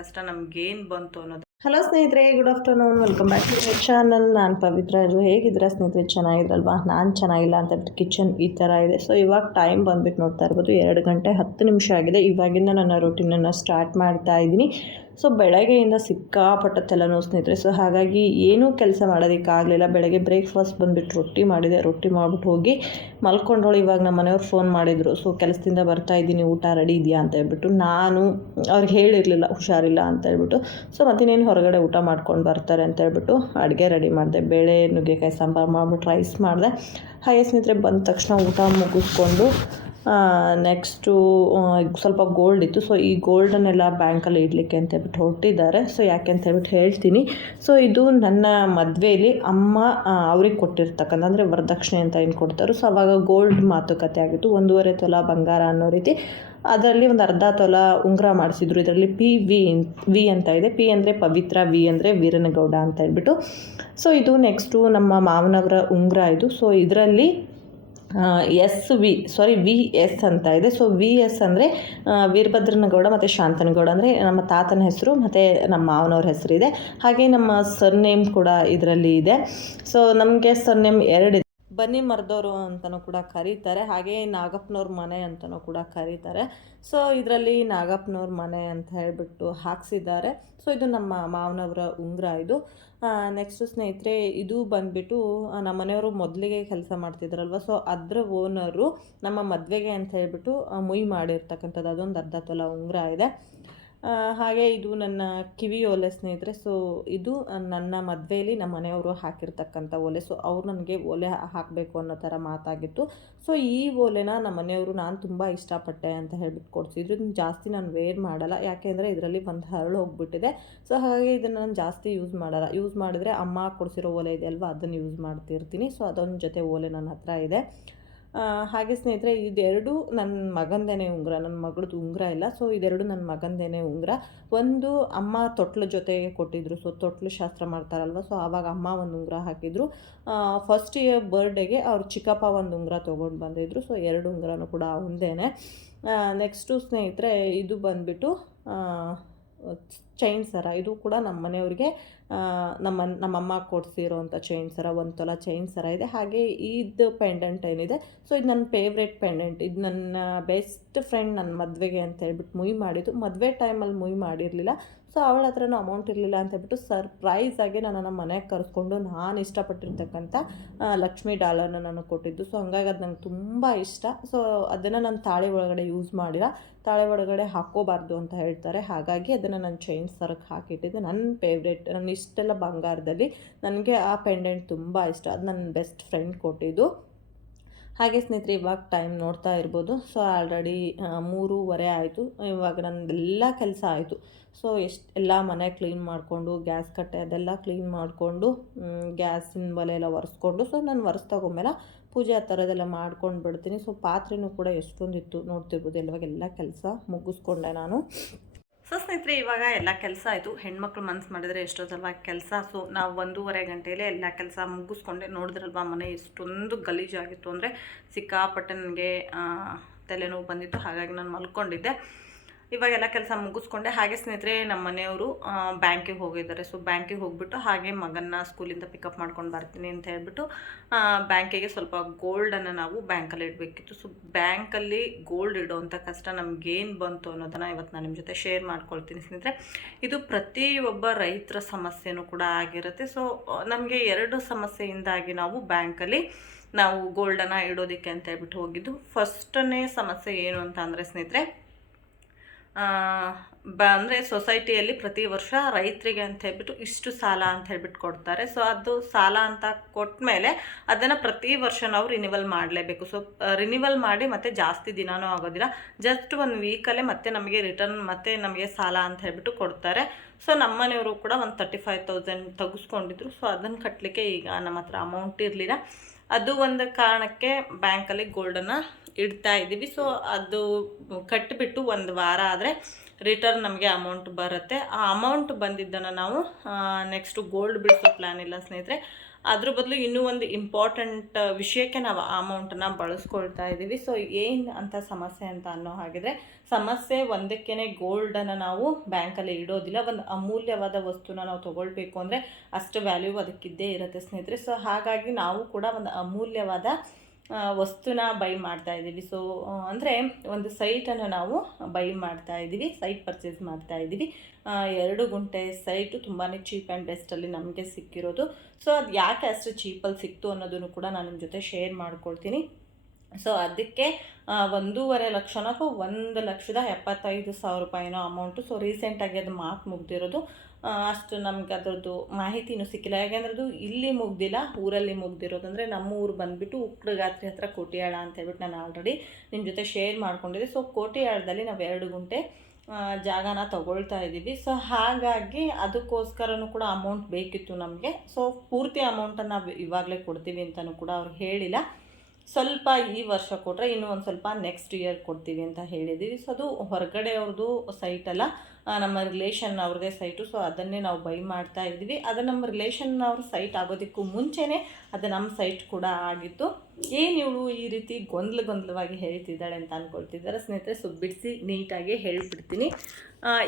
ಕಷ್ಟ ನಮ್ಗೇನು ಬಂತು ಅನ್ನೋದು. ಹಲೋ ಸ್ನೇಹಿತರೆ good afternoon welcome back to my channel ನಾನು ಪವಿತ್ರ ಇದು ಸ್ನೇಹಿತರೆ? ಚೆನ್ನಾಗಿದ್ರಲ್ವಾ? ನಾನು ಚೆನ್ನಾಗಿಲ್ಲ ಅಂತ ಕಿಚನ್ ಈ ಥರ ಇದೆ. ಸೊ ಇವಾಗ ಟೈಮ್ ಬಂದ್ಬಿಟ್ಟು ನೋಡ್ತಾ ಇರ್ಬೋದು. ಎರಡು ಗಂಟೆ ಹತ್ತು ನಿಮಿಷ ಆಗಿದೆ. ಇವಾಗಿಂದ ನನ್ನ ರೂಟೀನನ್ನು ಸ್ಟಾರ್ಟ್ ಮಾಡ್ತಾ ಇದ್ದೀನಿ. ಸೊ ಬೆಳಗ್ಗೆಯಿಂದ ಸಿಕ್ಕಾಪಟ್ಟ ತಲೆನೋವು ಸ್ನೇಹಿತರೆ. ಸೊ ಹಾಗಾಗಿ ಏನೂ ಕೆಲಸ ಮಾಡೋದಕ್ಕಾಗಲಿಲ್ಲ ಬೆಳಗ್ಗೆ ಬ್ರೇಕ್ಫಾಸ್ಟ್ ಬಂದುಬಿಟ್ಟು ರೊಟ್ಟಿ ಮಾಡಿದೆ. ರೊಟ್ಟಿ ಮಾಡಿಬಿಟ್ಟು ಹೋಗಿ ಮಲ್ಕೊಂಡ್ರೊಳು ಇವಾಗ ನಮ್ಮ ಮನೆಯವ್ರು ಫೋನ್ ಮಾಡಿದರು. ಸೊ ಕೆಲಸದಿಂದ ಬರ್ತಾ ಇದ್ದೀನಿ. ಊಟ ರೆಡಿ ಇದೆಯಾ ಅಂತ ಹೇಳ್ಬಿಟ್ಟು ನಾನು ಅವ್ರಿಗೆ ಹೇಳಿರಲಿಲ್ಲ. ಹುಷಾರಿಲ್ಲ ಅಂತ ಹೇಳ್ಬಿಟ್ಟು. ಸೊ ಮತ್ತಿನ್ನೇನು ಹೊರಗಡೆ ಊಟ ಮಾಡ್ಕೊಂಡು ಬರ್ತಾರೆ ಅಂತ ಹೇಳ್ಬಿಟ್ಟು ಅಡುಗೆ ರೆಡಿ ಮಾಡಿದೆ. ಬೇಳೆ, ನುಗ್ಗೆಕಾಯಿ, ಸಾಂಬಾರು ಮಾಡಿಬಿಟ್ಟು ರೈಸ್ ಮಾಡಿದೆ. ಹಾಗೆ ಸ್ನೇಹಿತರೆ ಬಂದ ತಕ್ಷಣ ಊಟ ಮುಗಿಸ್ಕೊಂಡು ನೆಕ್ಸ್ಟು ಸ್ವಲ್ಪ ಗೋಲ್ಡ್ ಇತ್ತು. ಸೊ ಈ ಗೋಲ್ಡನ್ನೆಲ್ಲ ಬ್ಯಾಂಕಲ್ಲಿ ಇಡಲಿಕ್ಕೆ ಅಂತ ಹೇಳ್ಬಿಟ್ಟು ಹೊರಟಿದ್ದಾರೆ. ಸೊ ಯಾಕೆ ಅಂತ ಹೇಳ್ಬಿಟ್ಟು ಹೇಳ್ತೀನಿ. ಸೊ ಇದು ನನ್ನ ಮದುವೆಯಲ್ಲಿ ಅಮ್ಮ ಅವ್ರಿಗೆ ಕೊಟ್ಟಿರ್ತಕ್ಕಂಥ, ಅಂದರೆ ವರದಕ್ಷಿಣೆ ಅಂತ ಏನು ಕೊಡ್ತಾರೋ. ಸೊ ಅವಾಗ ಗೋಲ್ಡ್ ಮಾತುಕತೆ ಆಗಿತ್ತು. ಒಂದೂವರೆ ತೊಲ ಬಂಗಾರ ಅನ್ನೋ ರೀತಿ. ಅದರಲ್ಲಿ ಒಂದು ಅರ್ಧ ತೊಲ ಉಂಗುರ ಮಾಡಿಸಿದ್ರು. ಇದರಲ್ಲಿ ಪಿ ವಿ ವಿ ಅಂತ ಇದೆ. ಪಿ ಅಂದರೆ ಪವಿತ್ರ ವಿ ಅಂದರೆ ವೀರನಗೌಡ ಅಂತ ಹೇಳ್ಬಿಟ್ಟು. ಸೊ ಇದು ನೆಕ್ಸ್ಟು ನಮ್ಮ ಮಾವನವರ ಉಂಗುರ ಇದು. ಸೊ ಇದರಲ್ಲಿ S V sorry V S ಅಂತ ಇದೆ. ಸೊ ವಿ ಎಸ್ ಅಂದರೆ ವೀರಭದ್ರನಗೌಡ ಮತ್ತು ಶಾಂತನಗೌಡ ಅಂದರೆ, ನಮ್ಮ ತಾತನ ಹೆಸರು ಮತ್ತು ನಮ್ಮ ಮಾವನವ್ರ ಹೆಸರು ಇದೆ ಹಾಗೆ ನಮ್ಮ ಸರ್ನೇಮ್ ಕೂಡ ಇದರಲ್ಲಿ ಇದೆ. ಸೊ ನಮಗೆ ಸರ್ನೇಮ್ ಎರಡಿದೆ ಬನ್ನಿ ಮರದವರು ಅಂತಲೂ ಕೂಡ ಕರೀತಾರೆ. ಹಾಗೆ ನಾಗಪ್ಪನವ್ರ ಮನೆ ಅಂತಲೂ ಕೂಡ ಕರೀತಾರೆ. ಸೊ ಇದರಲ್ಲಿ ನಾಗಪ್ಪನವ್ರ ಮನೆ ಅಂತ ಹೇಳಿಬಿಟ್ಟು ಹಾಕ್ಸಿದ್ದಾರೆ. ಸೊ ಇದು ನಮ್ಮ ಮಾವನವರ ಉಂಗುರ ಇದು. ನೆಕ್ಸ್ಟ್ ಸ್ನೇಹಿತರೆ, ಇದು ಬಂದುಬಿಟ್ಟು ನಮ್ಮ ಮನೆಯವರು ಮೊದಲಿಗೆ ಕೆಲಸ ಮಾಡ್ತಿದ್ರಲ್ವ? ಸೊ ಅದರ ಓನರು ನಮ್ಮ ಮದುವೆಗೆ ಅಂತ ಹೇಳಿಬಿಟ್ಟು ಮುಯ್ ಮಾಡಿರ್ತಕ್ಕಂಥದ್ದು, ಅದೊಂದು ಅರ್ಧ ತೊಲ ಉಂಗುರ ಇದೆ. ಹಾಗೆ ಇದು ನನ್ನ ಕಿವಿ ಓಲೆ ಸ್ನೇಹಿತರೆ ಸೊ ಇದು ನನ್ನ ಮದುವೆಯಲ್ಲಿ ನಮ್ಮ ಮನೆಯವರು ಹಾಕಿರ್ತಕ್ಕಂಥ ಓಲೆ ಸೊ ಅವ್ರು ನನಗೆ ಓಲೆ ಹಾಕಬೇಕು ಅನ್ನೋ ಥರ ಮಾತಾಗಿತ್ತು. ಸೊ ಈ ಓಲೆನ ನಮ್ಮ ಮನೆಯವರು ನಾನು ತುಂಬ ಇಷ್ಟಪಟ್ಟೆ ಅಂತ ಹೇಳ್ಬಿಟ್ಟು ಕೊಡ್ಸಿದ್ರು. ಇದನ್ನು ಜಾಸ್ತಿ ನಾನು ವೇರ್ ಮಾಡಲ್ಲ. ಯಾಕೆಂದರೆ ಇದರಲ್ಲಿ ಒಂದು ಹರಳು ಹೋಗ್ಬಿಟ್ಟಿದೆ. ಸೊ ಹಾಗಾಗಿ ಇದನ್ನು ನಾನು ಜಾಸ್ತಿ ಯೂಸ್ ಮಾಡಲ್ಲ. ಯೂಸ್ ಮಾಡಿದ್ರೆ ಅಮ್ಮ ಕೊಡಿಸಿರೋ ಓಲೆ ಇದೆ ಅಲ್ವಾ, ಅದನ್ನು ಯೂಸ್ ಮಾಡ್ತಿರ್ತೀನಿ. ಸೊ ಅದೊಂದು ಜೊತೆ ಓಲೆ ನನ್ನ ಹತ್ರ ಇದೆ. ಹಾಗೆ ಸ್ನೇಹಿತರೆ, ಇದೆರಡು ನನ್ನ ಮಗಂದೇನೆ ಉಂಗುರ ನನ್ನ ಮಗಳದ್ದು ಉಂಗುರ ಇಲ್ಲ. ಸೊ ಇದೆರಡು ನನ್ನ ಮಗಂದೇನೆ ಉಂಗುರ. ಒಂದು ಅಮ್ಮ ತೊಟ್ಲು ಜೊತೆಗೆ ಕೊಟ್ಟಿದ್ರು. ಸೊ ತೊಟ್ಲು ಶಾಸ್ತ್ರ ಮಾಡ್ತಾರಲ್ವ? ಸೊ ಆವಾಗ ಅಮ್ಮ ಒಂದು ಉಂಗುರ ಹಾಕಿದ್ರು. ಫಸ್ಟ್ ಇಯರ್ ಬರ್ಡೇಗೆ ಅವ್ರ ಚಿಕ್ಕಪ್ಪ ಒಂದು ಉಂಗುರ ತೊಗೊಂಡು ಬಂದಿದ್ರು. ಸೊ ಎರಡು ಉಂಗುರನೂ ಕೂಡ ಒಂದೇನೆ. ನೆಕ್ಸ್ಟು ಸ್ನೇಹಿತರೆ, ಇದು ಬಂದುಬಿಟ್ಟು ಚೈನ್ ಸರ. ಇದು ಕೂಡ ನಮ್ಮ ಮನೆಯವ್ರಿಗೆ ನಮ್ಮ, ನಮ್ಮಮ್ಮ ಕೊಡಿಸಿರೋಂಥ ಚೈನ್ ಸರ ಒಂದು ತೊಲ ಚೈನ್ ಸರ ಇದೆ. ಹಾಗೆ ಇದು ಪೆಂಡೆಂಟ್ ಏನಿದೆ. ಸೊ ಇದು ನನ್ನ ಫೇವ್ರೆಟ್ ಪೆಂಡೆಂಟ್ ಇದು ನನ್ನ ಬೆಸ್ಟ್ ಫ್ರೆಂಡ್ ನನ್ನ ಮದುವೆಗೆ ಅಂತ ಹೇಳ್ಬಿಟ್ಟು ಮುಯ್ ಮಾಡಿದ್ದು. ಮದುವೆ ಟೈಮಲ್ಲಿ ಮುಯ್ ಮಾಡಿರಲಿಲ್ಲ. ಸೊ ಅವಳ ಹತ್ರನೂ ಅಮೌಂಟ್ ಇರಲಿಲ್ಲ ಅಂತ ಹೇಳ್ಬಿಟ್ಟು ಸರ್ಪ್ರೈಸ್ ಆಗಿ ನನ್ನನ್ನು ಮನೆಗೆ ಕರೆಸ್ಕೊಂಡು ನಾನು ಇಷ್ಟಪಟ್ಟಿರ್ತಕ್ಕಂಥ ಲಕ್ಷ್ಮಿ ಡಾಲರ್ನ ನಾನು ಕೊಟ್ಟಿದ್ದು. ಸೊ ಹಂಗಾಗಿ ಅದು ನಂಗೆ ತುಂಬ ಇಷ್ಟ. ಸೊ ಅದನ್ನು ನಾನು ತಾಳೆ ಒಳಗಡೆ ಯೂಸ್ ಮಾಡಿಲ್ಲ. ತಾಳೆ ಒಳಗಡೆ ಹಾಕೋಬಾರ್ದು ಅಂತ ಹೇಳ್ತಾರೆ. ಹಾಗಾಗಿ ಅದನ್ನು ನಾನು ಚೈನ್ ಸರಕ್ಕೆ ಹಾಕಿಟ್ಟಿದ್ದೆ. ನನ್ನ ಫೇವ್ರೇಟ್ ನನ್ನ ಇಷ್ಟೆಲ್ಲ ಬಂಗಾರದಲ್ಲಿ. ನನಗೆ ಆ ಪೆಂಡೆಂಟ್ ತುಂಬ ಇಷ್ಟ. ಅದು ನನ್ನ ಬೆಸ್ಟ್ ಫ್ರೆಂಡ್ ಕೊಟ್ಟಿದ್ದು. ಹಾಗೆ ಸ್ನೇಹಿತರೆ, ಇವಾಗ ಟೈಮ್ ನೋಡ್ತಾ ಇರ್ಬೋದು. ಸೊ ಆಲ್ರೆಡಿ ಮೂರುವರೆ ಆಯಿತು. ಇವಾಗ ನನ್ನದೆಲ್ಲ ಕೆಲಸ ಆಯಿತು. ಸೊ ಎಷ್ಟು, ಎಲ್ಲ ಮನೆ ಕ್ಲೀನ್ ಮಾಡಿಕೊಂಡು ಗ್ಯಾಸ್ ಕಟ್ಟೆ ಅದೆಲ್ಲ ಕ್ಲೀನ್ ಮಾಡಿಕೊಂಡು ಗ್ಯಾಸಿನ ಬಲೆ ಎಲ್ಲ ಒರೆಸ್ಕೊಂಡು ಸೊ ನಾನು ಒರೆಸ್ದಾಗೊಂಬೇಲೆ ಪೂಜೆ ಆ ಥರದೆಲ್ಲ ಮಾಡ್ಕೊಂಡು ಬಿಡ್ತೀನಿ ಸೊ ಪಾತ್ರೆನೂ ಕೂಡ ಎಷ್ಟೊಂದಿತ್ತು ನೋಡ್ತಿರ್ಬೋದು. ಇವಾಗೆಲ್ಲ ಕೆಲಸ ಮುಗಿಸ್ಕೊಂಡೆ ನಾನು. ಸೊ ಸ್ನೇಹಿತರೆ, ಇವಾಗ ಎಲ್ಲ ಕೆಲಸ ಆಯಿತು. ಹೆಣ್ಮಕ್ಳು ಮನ್ಸು ಮಾಡಿದರೆ ಎಷ್ಟೊತ್ತಲ್ವ ಕೆಲಸ? ಸೊ ನಾವು ಒಂದೂವರೆ ಗಂಟೆಯಲ್ಲೇ ಎಲ್ಲ ಕೆಲಸ ಮುಗಿಸ್ಕೊಂಡೆ. ನೋಡಿದ್ರಲ್ವ ಮನೆ ಎಷ್ಟೊಂದು ಗಲೀಜಾಗಿತ್ತು ಅಂದರೆ ಸಿಕ್ಕಾಪಟ್ಟೆ ನನಗೆ ತಲೆನೋವು ಬಂದಿತ್ತು. ಹಾಗಾಗಿ ನಾನು ಮಲ್ಕೊಂಡಿದ್ದೆ. ಇವಾಗೆಲ್ಲ ಕೆಲಸ ಮುಗಿಸ್ಕೊಂಡೆ. ಹಾಗೆ ಸ್ನೇಹಿತರೆ, ನಮ್ಮ ಮನೆಯವರು ಬ್ಯಾಂಕಿಗೆ ಹೋಗಿದ್ದಾರೆ. ಸೊ ಬ್ಯಾಂಕಿಗೆ ಹೋಗ್ಬಿಟ್ಟು ಹಾಗೆ ಮಗನ್ನ ಸ್ಕೂಲಿಂದ ಪಿಕಪ್ ಮಾಡ್ಕೊಂಡು ಬರ್ತೀನಿ ಅಂತ ಹೇಳ್ಬಿಟ್ಟು ಬ್ಯಾಂಕಿಗೆ ಸ್ವಲ್ಪ ಗೋಲ್ಡನ್ನು ನಾವು ಬ್ಯಾಂಕಲ್ಲಿ ಇಡಬೇಕಿತ್ತು. ಸೊ ಬ್ಯಾಂಕಲ್ಲಿ ಗೋಲ್ಡ್ ಇಡೋವಂಥ ಕಷ್ಟ ನಮಗೇನು ಬಂತು ಅನ್ನೋದನ್ನು ಇವತ್ತು ನಾನು ನಿಮ್ಮ ಜೊತೆ ಶೇರ್ ಮಾಡ್ಕೊಳ್ತೀನಿ ಸ್ನೇಹಿತರೆ. ಇದು ಪ್ರತಿಯೊಬ್ಬ ರೈತರ ಸಮಸ್ಯೆನೂ ಕೂಡ ಆಗಿರುತ್ತೆ. ಸೊ ನಮಗೆ ಎರಡು ಸಮಸ್ಯೆಯಿಂದಾಗಿ ನಾವು ಬ್ಯಾಂಕಲ್ಲಿ ನಾವು ಗೋಲ್ಡನ್ನು ಇಡೋದಕ್ಕೆ ಅಂತ ಹೇಳ್ಬಿಟ್ಟು ಹೋಗಿದ್ದು. ಫಸ್ಟನೇ ಸಮಸ್ಯೆ ಏನು ಅಂತ ಅಂದರೆ ಸ್ನೇಹಿತರೆ ಬ ಅಂದರೆ ಸೊಸೈಟಿಯಲ್ಲಿ ಪ್ರತಿ ವರ್ಷ ರೈತರಿಗೆ ಅಂತ ಹೇಳ್ಬಿಟ್ಟು ಇಷ್ಟು ಸಾಲ ಅಂತ ಹೇಳ್ಬಿಟ್ಟು ಕೊಡ್ತಾರೆ. ಸೊ ಅದು ಸಾಲ ಅಂತ ಕೊಟ್ಟ ಮೇಲೆ ಅದನ್ನು ಪ್ರತಿ ವರ್ಷ ನಾವು ರಿನಿವಲ್ ಮಾಡಲೇಬೇಕು. ಸೊ ರಿನಿವಲ್ ಮಾಡಿ ಮತ್ತೆ ಜಾಸ್ತಿ ದಿನಾನೂ ಆಗೋದಿಲ್ಲ. ಜಸ್ಟ್ ಒಂದು ವೀಕಲ್ಲೇ ಮತ್ತೆ ನಮಗೆ ರಿಟರ್ನ್ ಮತ್ತೆ ನಮಗೆ ಸಾಲ ಅಂತ ಹೇಳ್ಬಿಟ್ಟು ಕೊಡ್ತಾರೆ. ಸೊ ನಮ್ಮ ಮನೆಯವರು ಕೂಡ ಒಂದು ತರ್ಟಿ ಫೈವ್ ತೌಸಂಡ್ ತೆಗೆಸ್ಕೊಂಡಿದ್ರು. ಸೊ ಅದನ್ನು ಕಟ್ಟಲಿಕ್ಕೆ ಈಗ ನಮ್ಮ ಹತ್ರ ಅಮೌಂಟ್ ಇರಲಿಲ್ಲ. ಅದು ಒಂದು ಕಾರಣಕ್ಕೆ ಬ್ಯಾಂಕಲ್ಲಿ ಗೋಲ್ಡನ್ನು ಇಡ್ತಾ ಇದ್ದೀವಿ. ಸೊ ಅದು ಕಟ್ಟಿಬಿಟ್ಟು ಒಂದು ವಾರ ಆದರೆ ರಿಟರ್ನ್ ನಮಗೆ ಅಮೌಂಟ್ ಬರುತ್ತೆ. ಆ ಅಮೌಂಟ್ ಬಂದಿದ್ದನ್ನು ನಾವು ನೆಕ್ಸ್ಟು ಗೋಲ್ಡ್ ಬಿಡಿಸೋ ಪ್ಲ್ಯಾನ್ ಇಲ್ಲ ಸ್ನೇಹಿತರೆ ಅದ್ರ ಬದಲು ಇನ್ನೂ ಒಂದು ಇಂಪಾರ್ಟೆಂಟ್ ವಿಷಯಕ್ಕೆ ನಾವು ಆ ಅಮೌಂಟನ್ನು ಬಳಸ್ಕೊಳ್ತಾ ಇದ್ದೀವಿ ಸೊ ಏನು ಅಂತ ಸಮಸ್ಯೆ ಅಂತ ಅನ್ನೋ ಹಾಗಿದ್ರೆ, ಸಮಸ್ಯೆ ಒಂದಕ್ಕೇ ಗೋಲ್ಡನ್ನು ನಾವು ಬ್ಯಾಂಕಲ್ಲಿ ಇಡೋದಿಲ್ಲ. ಒಂದು ಅಮೂಲ್ಯವಾದ ವಸ್ತುನ ನಾವು ತೊಗೊಳ್ಬೇಕು ಅಂದರೆ ಅಷ್ಟು ವ್ಯಾಲ್ಯೂ ಅದಕ್ಕಿದ್ದೇ ಇರುತ್ತೆ ಸ್ನೇಹಿತರೆ. ಸೊ ಹಾಗಾಗಿ ನಾವು ಕೂಡ ಒಂದು ಅಮೂಲ್ಯವಾದ ವಸ್ತುನ ಬೈ ಮಾಡ್ತಾ ಇದ್ದೀವಿ ಸೊ ಅಂದರೆ ಒಂದು ಸೈಟನ್ನು ನಾವು ಬೈ ಮಾಡ್ತಾ ಇದ್ದೀವಿ ಸೈಟ್ ಪರ್ಚೇಸ್ ಮಾಡ್ತಾ ಇದ್ದೀವಿ ಎರಡು ಗುಂಟೆ ಸೈಟು ತುಂಬಾ ಚೀಪ್ ಆ್ಯಂಡ್ ಬೆಸ್ಟಲ್ಲಿ ನಮಗೆ ಸಿಕ್ಕಿರೋದು. ಸೊ ಅದು ಯಾಕೆ ಅಷ್ಟು ಚೀಪಲ್ಲಿ ಸಿಕ್ತು ಅನ್ನೋದನ್ನು ಕೂಡ ನಾನು ನಿಮ್ಮ ಜೊತೆ ಶೇರ್ ಮಾಡ್ಕೊಳ್ತೀನಿ. ಸೊ ಅದಕ್ಕೆ ಒಂದೂವರೆ ಲಕ್ಷನಕ್ಕೂ ಒಂದು ಲಕ್ಷದ ಎಪ್ಪತ್ತೈದು ಸಾವಿರ ರೂಪಾಯಿನೋ ಅಮೌಂಟು ಸೊ ರೀಸೆಂಟಾಗಿ ಅದು ಮಾರ್ಕ್ ಮುಗ್ದಿರೋದು. ಅಷ್ಟು ನಮ್ಗೆ ಅದರದ್ದು ಮಾಹಿತಿನೂ ಸಿಕ್ಕಿಲ್ಲ. ಯಾಕೆಂದ್ರೆ ಅದು ಇಲ್ಲಿ ಮುಗ್ದಿಲ್ಲ, ಊರಲ್ಲಿ ಮುಗ್ದಿರೋದು. ಅಂದರೆ ನಮ್ಮ ಊರು ಬಂದುಬಿಟ್ಟು ಉಕ್ಕಡಗಾತ್ರಿ ಹತ್ರ ಕೋಟಿಯಾಳ ಅಂತ ಹೇಳ್ಬಿಟ್ಟು ನಾನು ಆಲ್ರೆಡಿ ನಿಮ್ಮ ಜೊತೆ ಶೇರ್ ಮಾಡ್ಕೊಂಡಿದ್ದೆ. ಸೊ ಕೋಟಿಯಾಳದಲ್ಲಿ ನಾವು ಎರಡು ಗುಂಟೆ ಜಾಗನ ತಗೊಳ್ತಾ ಇದ್ದೀವಿ. ಸೊ ಹಾಗಾಗಿ ಅದಕ್ಕೋಸ್ಕರನೂ ಕೂಡ ಅಮೌಂಟ್ ಬೇಕಿತ್ತು ನಮಗೆ. ಸೊ ಪೂರ್ತಿ ಅಮೌಂಟನ್ನು ಇವಾಗಲೇ ಕೊಡ್ತೀವಿ ಅಂತಲೂ ಕೂಡ ಅವ್ರು ಹೇಳಿಲ್ಲ. ಸ್ವಲ್ಪ ಈ ವರ್ಷ ಕೊಟ್ಟರೆ ಇನ್ನೂ ಒಂದು ಸ್ವಲ್ಪ ನೆಕ್ಸ್ಟ್ ಇಯರ್ ಕೊಡ್ತೀವಿ ಅಂತ ಹೇಳಿದ್ದೀವಿ ಸೊ ಅದು ಹೊರಗಡೆ ಅವ್ರದ್ದು ಸೈಟ್ ಅಲ್ಲ. ನಮ್ಮ ರಿಲೇಷನ್ ಅವ್ರದ್ದೇ ಸೈಟು ಸೊ ಅದನ್ನೇ ನಾವು ಬೈ ಮಾಡ್ತಾ ಇದ್ದೀವಿ. ಅದು ನಮ್ಮ ರಿಲೇಷನ್ ಅವ್ರ ಸೈಟ್ ಆಗೋದಕ್ಕೂ ಮುಂಚೆನೇ ಅದು ನಮ್ಮ ಸೈಟ್ ಕೂಡ ಆಗಿತ್ತು. ಏನು ಇವಳು ಈ ರೀತಿ ಗೊಂದಲ ಗೊಂದಲವಾಗಿ ಹೇಳ್ತಿದ್ದಾಳೆ ಅಂತ ಅಂದ್ಕೊಳ್ತಿದ್ದಾರೆ ಸ್ನೇಹಿತರೆ ಸೊ ಬಿಡಿಸಿ ನೀಟಾಗಿ ಹೇಳ್ಬಿಡ್ತೀನಿ.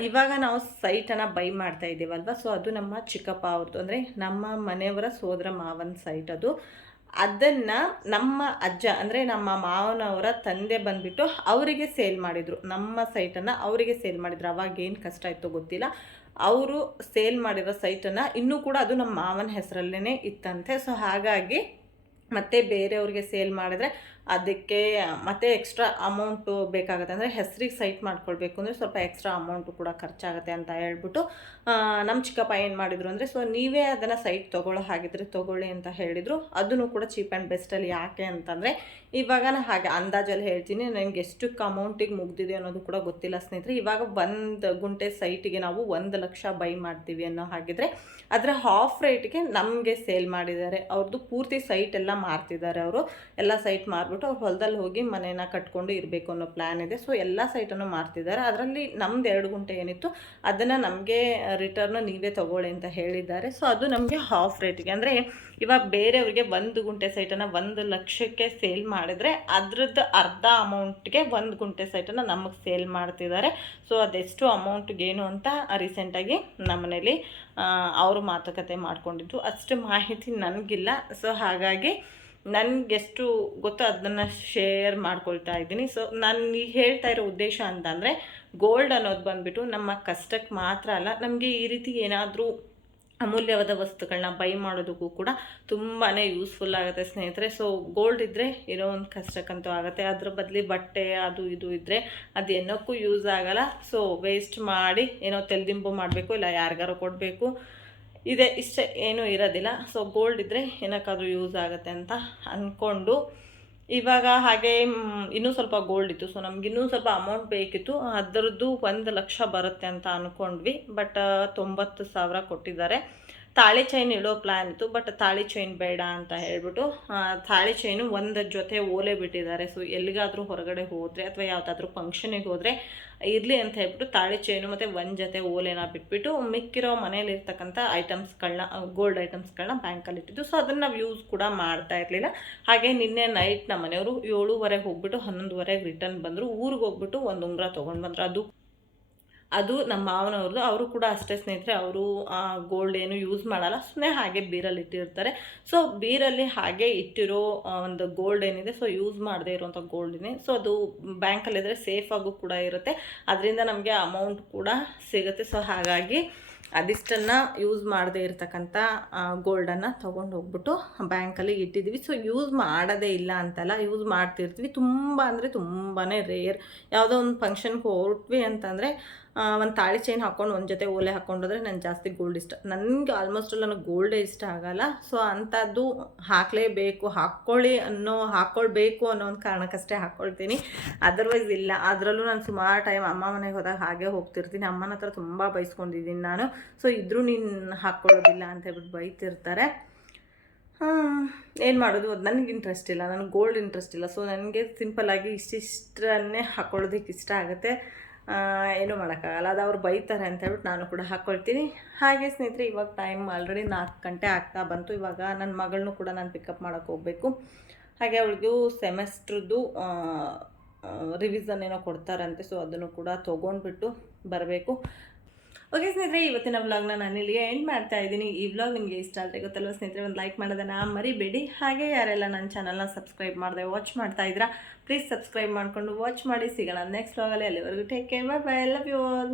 ಇವಾಗ ನಾವು ಸೈಟನ್ನು ಬೈ ಮಾಡ್ತಾ ಇದ್ದೀವಲ್ವ? ಸೊ ಅದು ನಮ್ಮ ಚಿಕ್ಕಪ್ಪ ಅವ್ರದ್ದು ಅಂದರೆ ನಮ್ಮ ಮನೆಯವರ ಸೋದರ ಮಾವನ ಸೈಟ್ ಅದು. ಅದನ್ನು ನಮ್ಮ ಅಜ್ಜ, ಅಂದರೆ ನಮ್ಮ ಮಾವನವರ ತಂದೆ ಬಂದುಬಿಟ್ಟು ಅವರಿಗೆ ಸೇಲ್ ಮಾಡಿದರು. ನಮ್ಮ ಸೈಟನ್ನು ಅವರಿಗೆ ಸೇಲ್ ಮಾಡಿದ್ರು. ಅವಾಗ ಏನು ಕಷ್ಟ ಇತ್ತು ಗೊತ್ತಿಲ್ಲ. ಅವರು ಸೇಲ್ ಮಾಡಿರೋ ಸೈಟನ್ನು ಇನ್ನೂ ಕೂಡ ಅದು ನಮ್ಮ ಮಾವನ ಹೆಸರಲ್ಲೇ ಇತ್ತಂತೆ. ಸೊ ಹಾಗಾಗಿ ಮತ್ತೆ ಬೇರೆಯವ್ರಿಗೆ ಸೇಲ್ ಮಾಡಿದ್ರೆ ಅದಕ್ಕೆ, ಮತ್ತೆ ಎಕ್ಸ್ಟ್ರಾ ಅಮೌಂಟು ಬೇಕಾಗುತ್ತೆ. ಅಂದರೆ ಹೆಸ್ರಿಗೆ ಸೈಟ್ ಮಾಡ್ಕೊಳ್ಬೇಕು ಅಂದರೆ ಸ್ವಲ್ಪ ಎಕ್ಸ್ಟ್ರಾ ಅಮೌಂಟು ಕೂಡ ಖರ್ಚಾಗುತ್ತೆ ಅಂತ ಹೇಳ್ಬಿಟ್ಟು ನಮ್ಮ ಚಿಕ್ಕಪ್ಪ ಏನು ಮಾಡಿದ್ರು ಅಂದರೆ ಸೊ ನೀವೇ ಅದನ್ನು ಸೈಟ್ ತೊಗೊಳ್ಳೋ ಹಾಗಿದ್ರೆ ತೊಗೊಳ್ಳಿ ಅಂತ ಹೇಳಿದರು. ಅದನ್ನು ಕೂಡ ಚೀಪ್ ಆ್ಯಂಡ್ ಬೆಸ್ಟಲ್ಲಿ ಯಾಕೆ ಅಂತಂದರೆ ಇವಾಗ ನಾನು ಹಾಗೆ ಅಂದಾಜಲ್ಲಿ ಹೇಳ್ತೀನಿ, ನನಗೆ ಎಷ್ಟಕ್ಕೆ ಅಮೌಂಟಿಗೆ ಮುಗ್ದಿದೆ ಅನ್ನೋದು ಕೂಡ ಗೊತ್ತಿಲ್ಲ ಸ್ನೇಹಿತರೆ. ಇವಾಗ ಒಂದು ಗುಂಟೆ ಸೈಟಿಗೆ ನಾವು ಒಂದು ಲಕ್ಷ ಬೈ ಮಾಡ್ತೀವಿ ಅನ್ನೋ ಹಾಗಿದ್ರೆ, ಅದರ ಹಾಫ್ ರೇಟ್ಗೆ ನಮಗೆ ಸೇಲ್ ಮಾಡಿದ್ದಾರೆ. ಅವ್ರದ್ದು ಪೂರ್ತಿ ಸೈಟ್ ಎಲ್ಲ ಮಾರ್ತಿದ್ದಾರೆ ಅವರು. ಎಲ್ಲ ಸೈಟ್ ಮಾರ್ಬಿಟ್ಟು ಅವ್ರು ಹೊಲದಲ್ಲಿ ಹೋಗಿ ಮನೇನ ಕಟ್ಕೊಂಡು ಇರಬೇಕು ಅನ್ನೋ ಪ್ಲ್ಯಾನ್ ಇದೆ. ಸೊ ಎಲ್ಲ ಸೈಟನ್ನು ಮಾರ್ತಿದ್ದಾರೆ. ಅದರಲ್ಲಿ ನಮ್ದು ಎರಡು ಗುಂಟೆ ಏನಿತ್ತು, ಅದನ್ನು ನಮಗೆ ರಿಟರ್ನ್ ನೀವೇ ತಗೊಳ್ಳಿ ಅಂತ ಹೇಳಿದ್ದಾರೆ. ಸೊ ಅದು ನಮಗೆ ಹಾಫ್ ರೇಟಿಗೆ ಅಂದರೆ ಇವಾಗ ಬೇರೆಯವ್ರಿಗೆ ಒಂದು ಗುಂಟೆ ಸೈಟನ್ನು ಒಂದು ಲಕ್ಷಕ್ಕೆ ಸೇಲ್ ಮಾಡಿದರೆ ಅದ್ರದ್ದು ಅರ್ಧ ಅಮೌಂಟ್ಗೆ ಒಂದು ಗುಂಟೆ ಸೈಟನ್ನು ನಮಗೆ ಸೇಲ್ ಮಾಡ್ತಿದ್ದಾರೆ. ಸೊ ಅದೆಷ್ಟು ಅಮೌಂಟ್ಗೇನು ಅಂತ ರೀಸೆಂಟಾಗಿ ನಮ್ಮನೇಲಿ ಅವರು ಮಾತುಕತೆ ಮಾಡ್ಕೊಂಡಿದ್ದು. ಅಷ್ಟು ಮಾಹಿತಿ ನನಗಿಲ್ಲ. ಸೊ ಹಾಗಾಗಿ ನನಗೆಷ್ಟು ಗೊತ್ತೋ ಅದನ್ನು ಶೇರ್ ಮಾಡ್ಕೊಳ್ತಾ ಇದ್ದೀನಿ. ಸೊ ನಾನು ಈಗ ಹೇಳ್ತಾ ಇರೋ ಉದ್ದೇಶ ಅಂತಂದರೆ ಗೋಲ್ಡ್ ಅನ್ನೋದು ಬಂದುಬಿಟ್ಟು ನಮ್ಮ ಕಷ್ಟಕ್ಕೆ ಮಾತ್ರ ಅಲ್ಲ, ನಮಗೆ ಈ ರೀತಿ ಏನಾದರೂ ಅಮೂಲ್ಯವಾದ ವಸ್ತುಗಳನ್ನ ಬೈ ಮಾಡೋದಕ್ಕೂ ಕೂಡ ತುಂಬಾ ಯೂಸ್ಫುಲ್ ಆಗುತ್ತೆ ಸ್ನೇಹಿತರೆ. ಸೊ ಗೋಲ್ಡ್ ಇದ್ದರೆ ಏನೋ ಒಂದು ಕಷ್ಟಕ್ಕಂತೂ ಆಗುತ್ತೆ. ಅದ್ರ ಬದಲಿ ಬಟ್ಟೆ, ಅದು ಇದು ಇದ್ದರೆ ಅದು ಏನಕ್ಕೂ ಯೂಸ್ ಆಗಲ್ಲ. ಸೊ ವೇಸ್ಟ್ ಮಾಡಿ ಏನೋ ತೆಲ್ದಿಂಬು ಮಾಡಬೇಕು, ಇಲ್ಲ ಯಾರಿಗಾರು ಕೊಡಬೇಕು. ಇದೆ, ಇಷ್ಟೇ, ಏನೂ ಇರೋದಿಲ್ಲ. ಸೊ ಗೋಲ್ಡ್ ಇದ್ದರೆ ಏನಕ್ಕಾದರೂ ಯೂಸ್ ಆಗುತ್ತೆ ಅಂತ ಅಂದ್ಕೊಂಡು ಇವಾಗ ಹಾಗೆ ಇನ್ನೂ ಸ್ವಲ್ಪ ಗೋಲ್ಡ್ ಇತ್ತು. ಸೊ ನಮ್ಗೆ ಇನ್ನೂ ಸ್ವಲ್ಪ ಅಮೌಂಟ್ ಬೇಕಿತ್ತು. ಅದರದ್ದು ಒಂದು ಲಕ್ಷ ಬರುತ್ತೆ ಅಂತ ಅಂದ್ಕೊಂಡ್ವಿ ಬಟ್ ತೊಂಬತ್ತು ಸಾವಿರ ಕೊಟ್ಟಿದ್ದಾರೆ. ತಾಳಿ ಚೈನ್ ಇಡೋ ಪ್ಲ್ಯಾನ್ ಇತ್ತು ಬಟ್ ತಾಳಿ ಚೈನ್ ಬೇಡ ಅಂತ ಹೇಳ್ಬಿಟ್ಟು ತಾಳಿ ಚೈನು ಒಂದು ಜೊತೆ ಓಲೆ ಬಿಟ್ಟಿದ್ದಾರೆ. ಸೊ ಎಲ್ಲಿಗಾದರೂ ಹೊರಗಡೆ ಹೋದರೆ ಅಥವಾ ಯಾವುದಾದ್ರೂ ಫಂಕ್ಷನಿಗೆ ಹೋದರೆ ಇರಲಿ ಅಂತ ಹೇಳ್ಬಿಟ್ಟು ತಾಳಿ ಚೈನು ಮತ್ತು ಒಂದು ಜೊತೆ ಓಲೆನ ಬಿಟ್ಬಿಟ್ಟು ಮಿಕ್ಕಿರೋ ಮನೇಲಿ ಇರ್ತಕ್ಕಂಥ ಐಟಮ್ಸ್ಗಳನ್ನ ಗೋಲ್ಡ್ ಐಟಮ್ಸ್ಗಳನ್ನ ಬ್ಯಾಂಕಲ್ಲಿ ಇಟ್ಟಿದ್ದು. ಸೊ ಅದನ್ನು ನಾವು ಯೂಸ್ ಕೂಡ ಮಾಡ್ತಾ ಇರಲಿಲ್ಲ. ಹಾಗೆ ನಿನ್ನೆ ನೈಟ್ ನಮ್ಮ ಮನೆಯವರು ಏಳುವರೆಗೆ ಹೋಗ್ಬಿಟ್ಟು ಹನ್ನೊಂದುವರೆಗೆ ರಿಟರ್ನ್ ಬಂದರು. ಊರಿಗೆ ಹೋಗ್ಬಿಟ್ಟು ಒಂದು ಉಂಗುರ ತೊಗೊಂಡು ಬಂದರು. ಅದು ಅದು ನಮ್ಮ ಮಾವನವ್ರದ್ದು. ಅವರು ಕೂಡ ಅಷ್ಟೇ ಸ್ನೇಹಿತರೆ, ಅವರು ಗೋಲ್ಡ್ ಏನು ಯೂಸ್ ಮಾಡಲ್ಲ. ಸುಮ್ಮನೆ ಹಾಗೆ ಬೀರಲ್ಲಿ ಇಟ್ಟಿರ್ತಾರೆ. ಸೊ ಬೀರಲ್ಲಿ ಹಾಗೆ ಇಟ್ಟಿರೋ ಒಂದು ಗೋಲ್ಡ್ ಏನಿದೆ ಸೊ ಯೂಸ್ ಮಾಡದೇ ಇರುವಂಥ ಗೋಲ್ಡಿನೇ ಸೊ ಅದು ಬ್ಯಾಂಕಲ್ಲಿದ್ದರೆ ಸೇಫಾಗೂ ಕೂಡ ಇರುತ್ತೆ. ಅದರಿಂದ ನಮಗೆ ಅಮೌಂಟ್ ಕೂಡ ಸಿಗುತ್ತೆ. ಸೊ ಹಾಗಾಗಿ ಅದಿಷ್ಟನ್ನು ಯೂಸ್ ಮಾಡದೇ ಇರತಕ್ಕಂಥ ಗೋಲ್ಡನ್ನು ತೊಗೊಂಡು ಹೋಗ್ಬಿಟ್ಟು ಬ್ಯಾಂಕಲ್ಲಿ ಇಟ್ಟಿದ್ದೀವಿ ಸೊ ಯೂಸ್ ಮಾಡೋದೇ ಇಲ್ಲ ಅಂತಲ್ಲ ಯೂಸ್ ಮಾಡ್ತಿರ್ತೀವಿ. ತುಂಬ ಅಂದರೆ ತುಂಬಾ ರೇರ್ ಯಾವುದೋ ಒಂದು ಫಂಕ್ಷನ್ಗೆ ಹೊರಟ್ವಿ ಅಂತಂದರೆ ಒಂದು ತಾಳಿ ಚೈನ್ ಹಾಕ್ಕೊಂಡು ಒಂದು ಜೊತೆ ಓಲೆ ಹಾಕ್ಕೊಂಡೋದ್ರೆ ನಾನು ಜಾಸ್ತಿ ಗೋಲ್ಡ್ ಇಷ್ಟ. ನನಗೆ ಆಲ್ಮೋಸ್ಟ್ ನನಗೆ ಗೋಲ್ಡೇ ಇಷ್ಟ ಆಗಲ್ಲ. ಸೊ ಅಂಥದ್ದು ಹಾಕಲೇಬೇಕು, ಹಾಕ್ಕೊಳ್ಳಿ ಅನ್ನೋ, ಹಾಕ್ಕೊಳ್ಬೇಕು ಅನ್ನೋ ಒಂದು ಕಾರಣಕ್ಕಷ್ಟೇ ಹಾಕ್ಕೊಳ್ತೀನಿ. ಅದರ್ವೈಸ್ ಇಲ್ಲ. ಅದರಲ್ಲೂ ನಾನು ಸುಮಾರು ಟೈಮ್ ಅಮ್ಮ ಮನೆಗೆ ಹೋದಾಗ ಹಾಗೆ ಹೋಗ್ತಿರ್ತೀನಿ. ಅಮ್ಮನ ಹತ್ರ ತುಂಬ ಬೈಸ್ಕೊಂಡಿದ್ದೀನಿ ನಾನು. ಸೊ ಇದ್ರೂ ನೀನು ಹಾಕ್ಕೊಳ್ಳೋದಿಲ್ಲ ಅಂತ ಹೇಳ್ಬಿಟ್ಟು ಬೈತಿರ್ತಾರೆ. ಏನು ಮಾಡೋದು? ಅದು ನನಗೆ ಇಂಟ್ರೆಸ್ಟ್ ಇಲ್ಲ. ನನಗೆ ಗೋಲ್ಡ್ ಇಂಟ್ರೆಸ್ಟ್ ಇಲ್ಲ. ಸೊ ನನಗೆ ಸಿಂಪಲ್ಲಾಗಿ ಇಷ್ಟಿಷ್ಟನ್ನೇ ಹಾಕ್ಕೊಳ್ಳೋದಕ್ಕೆ ಇಷ್ಟ ಆಗುತ್ತೆ. ಏನೂ ಮಾಡೋಕ್ಕಾಗಲ್ಲ. ಅದು ಅವ್ರು ಬೈತಾರೆ ಅಂತ ಹೇಳ್ಬಿಟ್ಟು ನಾನು ಕೂಡ ಹಾಕ್ಕೊಳ್ತೀನಿ ಹಾಗೆ ಸ್ನೇಹಿತರೆ, ಇವಾಗ ಟೈಮ್ ಆಲ್ರೆಡಿ ನಾಲ್ಕು ಗಂಟೆ ಆಗ್ತಾ ಬಂತು. ಇವಾಗ ನನ್ನ ಮಗಳನ್ನೂ ಕೂಡ ನಾನು ಪಿಕಪ್ ಮಾಡೋಕ್ಕೆ ಹೋಗಬೇಕು. ಹಾಗೆ ಅವಳಿಗೂ ಸೆಮೆಸ್ಟ್ರದ್ದು ರಿವಿಸನ್ ಏನೋ ಕೊಡ್ತಾರಂತೆ. ಸೊ ಅದನ್ನು ಕೂಡ ತೊಗೊಂಡ್ಬಿಟ್ಟು ಬರಬೇಕು. ಓಕೆ ಸ್ನೇಹಿತರೆ, ಇವತ್ತಿನ ವ್ಲಾಗ್ನ ನಾನು ಇಲ್ಲಿಗೆ ಎಂಡ್ ಮಾಡ್ತಾ ಇದ್ದೀನಿ. ಈ ವ್ಲಾಗ್ ನಿಮಗೆ ಇಷ್ಟ ಆದರೆ ಗೊತ್ತಲ್ವ ಸ್ನೇಹಿತರೆ, ಒಂದು ಲೈಕ್ ಮಾಡೋದನ್ನು ಮರಿಬೇಡಿ. ಹಾಗೆ ಯಾರೆಲ್ಲ ನನ್ನ ಚಾನಲ್ನ ಸಬ್ಸ್ಕ್ರೈಬ್ ಮಾಡಿದೆ ವಾಚ್ ಮಾಡ್ತಾ ಇದ್ದೀರಾ ಪ್ಲೀಸ್ ಸಬ್ಸ್ಕ್ರೈಬ್ ಮಾಡಿಕೊಂಡು ವಾಚ್ ಮಾಡಿ. ಸಿಗೋಣ ನೆಕ್ಸ್ಟ್ ವ್ಲಾಗಲ್ಲಿ ಅಲ್ಲಿವರೆಗೂ take care bye bye love you all